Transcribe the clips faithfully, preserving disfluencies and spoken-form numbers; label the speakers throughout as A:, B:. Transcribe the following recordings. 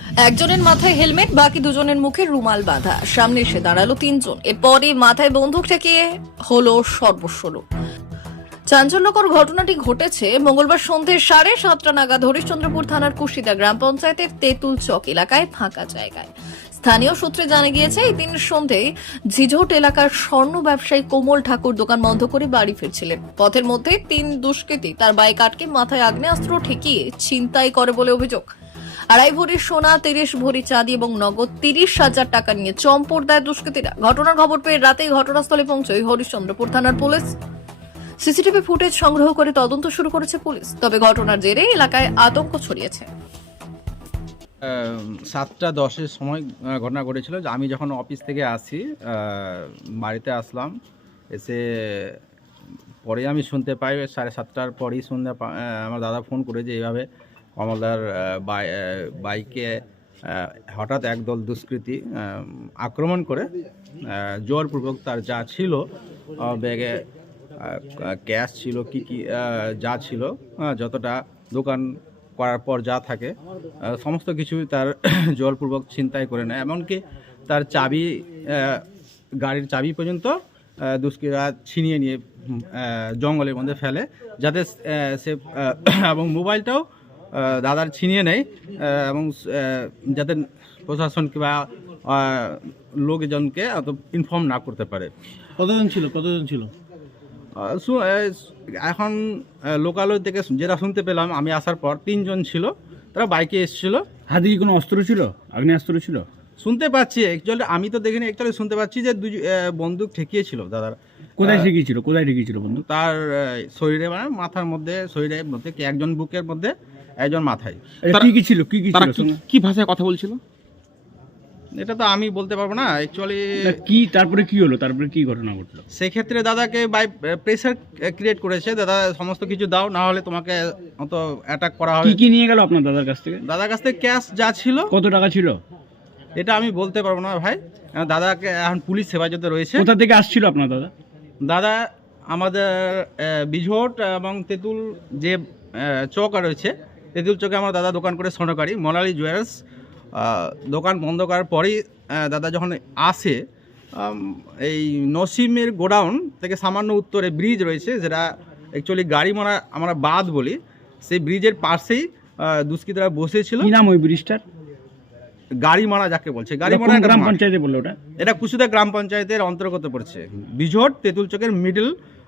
A: একজনের মাথায় হেলমেট, বাকি দুজনের মুখে রুমাল বাঁধা। সামনে এসে দাঁড়ালো তিনজন। এরপরে মাথায় বন্দুক ঠেকিয়ে হলো সর্বস্বরূপ। চাঞ্চল্যকর ঘটনাটি ঘটেছে মঙ্গলবার সন্ধ্যে সাড়ে সাতটা নাগাদ হরিশ্চন্দ্রপুর থানার কুশিদা গ্রাম পঞ্চায়েতের তেঁতুল চক এলাকায় ফাঁকা জায়গায়। স্থানীয় সূত্রে জানা গিয়েছে, এই দিন সন্ধ্যায় ঝিঝোট এলাকার স্বর্ণ ব্যবসায়ী কোমল ঠাকুর দোকান বন্ধ করে বাড়ি ফিরছিলেন। পথের মধ্যে তিন দুষ্কৃতী তার বাইক আটকে মাথায় আগ্নেয়াস্ত্র ঠেকিয়ে ছিনতাই করে বলে অভিযোগ। আড়াই ভরি সোনা, তিরিশ ভরি চাঁদি এবং নগদ তিরিশ হাজার টাকা নিয়ে চম্পট দেয় দুষ্কৃতীরা। ঘটনার খবর পেয়ে রাতেই ঘটনাস্থলে পৌঁছয় হরিশ্চন্দ্রপুর থানার পুলিশ। সিসিটিভি ফুটেজ সংগ্রহ করে তদন্ত শুরু করেছে পুলিশ। তবে ঘটনার জেরে এলাকায় আতঙ্ক ছড়িয়েছে।
B: সাতটা দশের সময় ঘটনা ঘটেছিল যে আমি যখন অফিস থেকে আসি, বাড়িতে আসলাম, এসে পরে আমি শুনতে পাই সাড়ে সাতটার পরই শুনতে আমার দাদা ফোন করে যে এইভাবে কমলদার বাইকে হঠাৎ একদল দুষ্কৃতী আক্রমণ করে জোরপূর্বক তার যা ছিল ব্যাগে ক্যাশ ছিল, কি কি যা ছিল, যতটা দোকান করার পর যা থাকে সমস্ত কিছু তার জোরপূর্বক ছিনতাই করে নেয়। এমনকি তার চাবি, গাড়ির চাবি পর্যন্ত দুষ্কৃতীরা ছিনিয়ে নিয়ে জঙ্গলের মধ্যে ফেলে, যাতে সে এবং মোবাইলটাও দাদার ছিনিয়ে নেয় এবং যাতে প্রশাসন কিংবা লোকজনকে অত ইনফর্ম না করতে পারে।
C: কতজন ছিল কতজন ছিল
B: এখন লোকালয় থেকে যেটা শুনতে পেলাম আমি আসার পর, তিনজন ছিল, তারা বাইকে এসেছিল।
C: হাতে কি কোনো অস্ত্র ছিল, আগ্নেয়াস্ত্র ছিল?
B: শুনতে পাচ্ছি, অ্যাকচুয়ালি আমি তো দেখিনি, অ্যাকচুয়ালি শুনতে পাচ্ছি যে দুই বন্দুক ঠেকিয়েছিল দাদার।
C: কোথায় ঠেকিয়েছিল কোথায় ঠেকিয়েছিল বন্দুক?
B: তার শরীরে, মানে মাথার মধ্যে, শরীরের মধ্যে, একজন বুকের মধ্যে, একজন মাথায়।
C: কি কি ছিল, কি কি ছিল,
D: কি ভাষায় কথা বলছিল
B: এটা তো আমি বলতে পারবো না অ্যাকচুয়ালি।
C: কি তারপরে কি হলো, তারপরে কি ঘটনা ঘটলো?
B: সেক্ষেত্রে দাদাকে বাই প্রেসার ক্রিয়েট করেছে, দাদা সমস্ত কিছু দাও, না হলে তোমাকে অত অ্যাটাক করা হবে।
C: কি কি নিয়ে গেল আপনার দাদার কাছ থেকে?
B: দাদার কাছ থেকে ক্যাশ যা ছিল।
C: কত টাকা ছিল
B: এটা আমি বলতে পারবো না ভাই, দাদাকে এখন পুলিশ হেফাজতে রয়েছে।
C: কোথা থেকে আসছিল আপনার দাদা?
B: দাদা আমাদের বিঝট এবং তেঁতুল যে চক রয়েছে, তেঁতুল চকে আমার দাদা দোকান করে স্বর্ণকারী মোনালি জুয়েলার্স। দোকান বন্ধ করার পরেই দাদা যখন আসে, এই নসিমের গোডাউন থেকে সামান্য উত্তরে ব্রিজ রয়েছে, যেটা অ্যাকচুয়ালি গাড়ি মারা আমরা বাদ বলি, সেই ব্রিজের পাশেই দুষ্কৃতীরা বসেছিল।
C: কি নাম ওই ব্রিজটার?
B: গাড়ি মারা যাকে বলছে, গাড়ি মারা
C: গ্রাম পঞ্চায়েতে বললো ওটা?
B: এটা কুশিদা গ্রাম পঞ্চায়েতের অন্তর্গত পড়ছে। বিঝট তেঁতুল চকের মিডল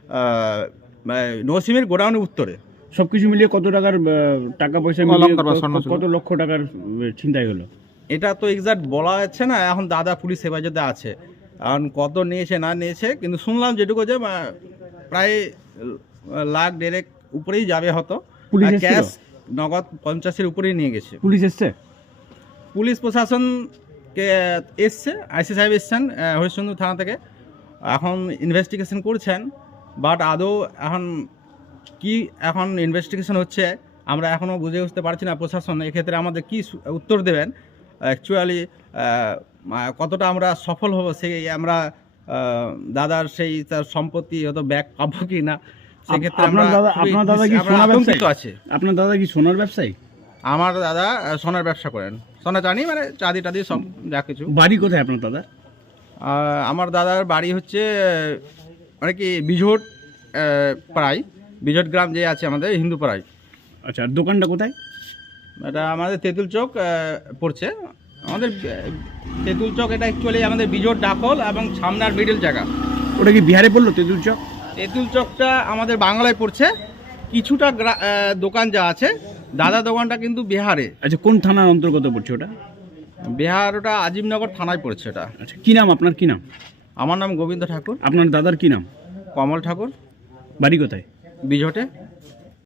B: নসিমের গোডাউনের উত্তরে।
C: সবকিছু মিলিয়ে কত টাকার টাকা পয়সা মিলিয়ে কত লক্ষ টাকার ছিনতাই হলো?
B: এটা তো এক্সাক্ট বলা যাচ্ছে না, এখন দাদা পুলিশ হেফাজতে আছে, এখন কত নিয়েছে না নিয়েছে, কিন্তু শুনলাম যেটুকু যে প্রায় লাখ দেড়েক উপরেই যাবে হতো। ক্যাশ নগদ পঞ্চাশের উপরেই নিয়ে গেছে।
C: পুলিশ এসছে?
B: পুলিশ প্রশাসনকে এসছে, আইসি সাহেব এসছেন হরিশ্চন্দ্র থানা থেকে, এখন ইনভেস্টিগেশন করছেন। বাট আদৌ এখন কি এখন ইনভেস্টিগেশন হচ্ছে, আমরা এখনও বুঝে উঠতে পারছি না প্রশাসন এক্ষেত্রে আমাদের কি উত্তর দেবেন। অ্যাকচুয়ালি কতটা আমরা সফল হব, সেই আমরা দাদার সেই তার সম্পত্তি হয়তো ব্যাক পাবো কি না, সেক্ষেত্রে আমরা
C: আপনার দাদা কি সোনার ব্যবসায়ী
B: আছে?
C: আপনার দাদা কি সোনার ব্যবসায়ী?
B: আমার দাদা সোনার ব্যবসা করেন, সোনা জানি মানে চাঁদি টাদি সব যা কিছু।
C: বাড়ি কোথায় আপনার দাদা?
B: আমার দাদার বাড়ি হচ্ছে মানে কি বিঝট পাড়ায়, বিঝট গ্রাম যে আছে আমাদের হিন্দু পাড়ায়।
C: আচ্ছা, আর দোকানটা কোথায়?
B: এটা আমাদের তেঁতুল চক পড়ছে, আমাদের তেঁতুল চক। এটা অ্যাকচুয়ালি আমাদের বিঝট ডাকল এবং সামনার মিডল জায়গা।
C: ওটা কি বিহারে পড়লো তেঁতুল চক?
B: তেঁতুল চকটা আমাদের বাংলায় পড়ছে, কিছুটা দোকান যা আছে, দাদা দোকানটা কিন্তু বিহারে।
C: আচ্ছা, কোন থানার অন্তর্গত পড়ছে ওটা?
B: বিহার, ওটা আজিমনগর থানায় পড়ছে এটা।
C: আচ্ছা, কি নাম আপনার? কি নাম?
B: আমার নাম গোবিন্দ ঠাকুর।
C: আপনার দাদার কি নাম?
B: কমল ঠাকুর।
C: বাড়ি কোথায়?
B: বিঝটে।